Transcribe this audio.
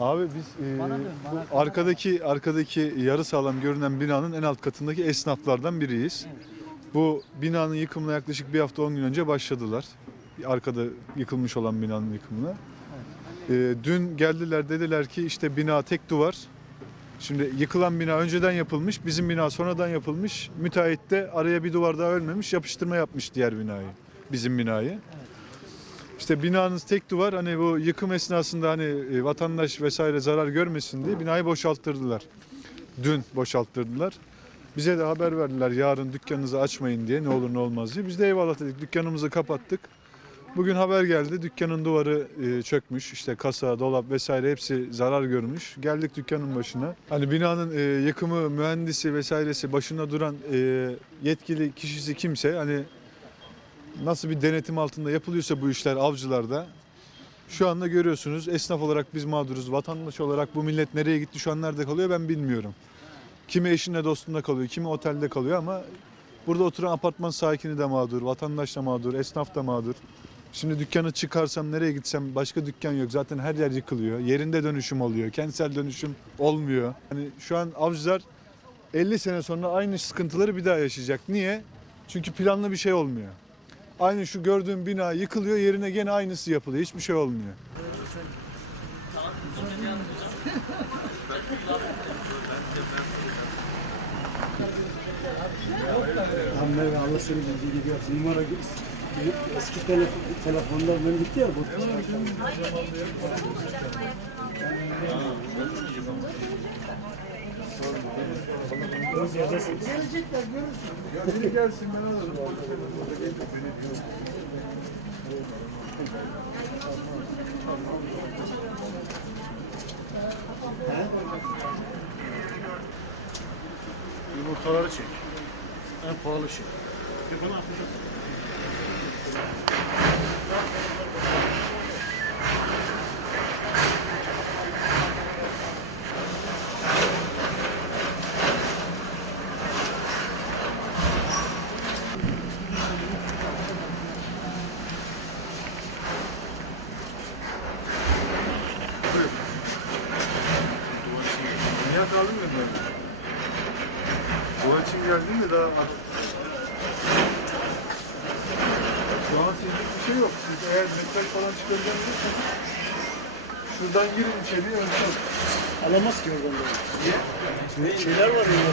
Abi biz e, Bana dön, bana bu arkadaki arkadaki yarı sağlam görünen binanın en alt katındaki esnaflardan biriyiz. Bu binanın yıkımına yaklaşık bir hafta 10 gün önce başladılar. Arkada yıkılmış olan binanın yıkımına. E, dün geldiler dediler ki işte bina tek duvar. Şimdi yıkılan bina önceden yapılmış, bizim bina sonradan yapılmış. Müteahhit de araya bir duvar daha ölmemiş, yapıştırma yapmış diğer binayı, bizim binayı. İşte binanız tek duvar hani bu yıkım esnasında hani e, vatandaş vesaire zarar görmesin diye binayı boşalttırdılar. Dün boşalttırdılar. Bize de haber verdiler yarın dükkanınızı açmayın diye ne olur ne olmaz diye. Biz de eyvallah dedik dükkanımızı kapattık. Bugün haber geldi dükkanın duvarı e, çökmüş işte kasa, dolap vesaire hepsi zarar görmüş. Geldik dükkanın başına. Hani binanın e, yıkımı, mühendisi vesairesi başında duran yetkili kişisi kimse hani nasıl bir denetim altında yapılıyorsa bu işler avcılarda şu anda görüyorsunuz esnaf olarak biz mağduruz. Vatandaş olarak bu millet nereye gitti şu an nerede kalıyor ben bilmiyorum. Kimi eşinle dostunda kalıyor, kimi otelde kalıyor ama burada oturan apartman sakini de mağdur, vatandaş da mağdur, esnaf da mağdur. Şimdi dükkanı çıkarsam nereye gitsem başka dükkan yok. Zaten her yer yıkılıyor. Yerinde dönüşüm oluyor. Kentsel dönüşüm olmuyor. Hani şu an avcılar 50 sene sonra aynı sıkıntıları bir daha yaşayacak. Niye? Çünkü planlı bir şey olmuyor. Aynı şu gördüğüm bina yıkılıyor, yerine gene aynısı yapılıyor. Hiçbir şey olmuyor. Ve Allah seni bildiği gibi. Numara eski telefon, telefonlar ben gitti ya bu. Gelsin ben alırım. Yumurtaları çek. En pahalı şey. Niye kaldım ya ben? Bu için geldim de daha Şu an sizlik bir şey yok. Eğer metal falan çıkaracağım diyorsanız şuradan girin içeriye ölçün. Alamaz ki oradan da. Niye? Şeyler var ya.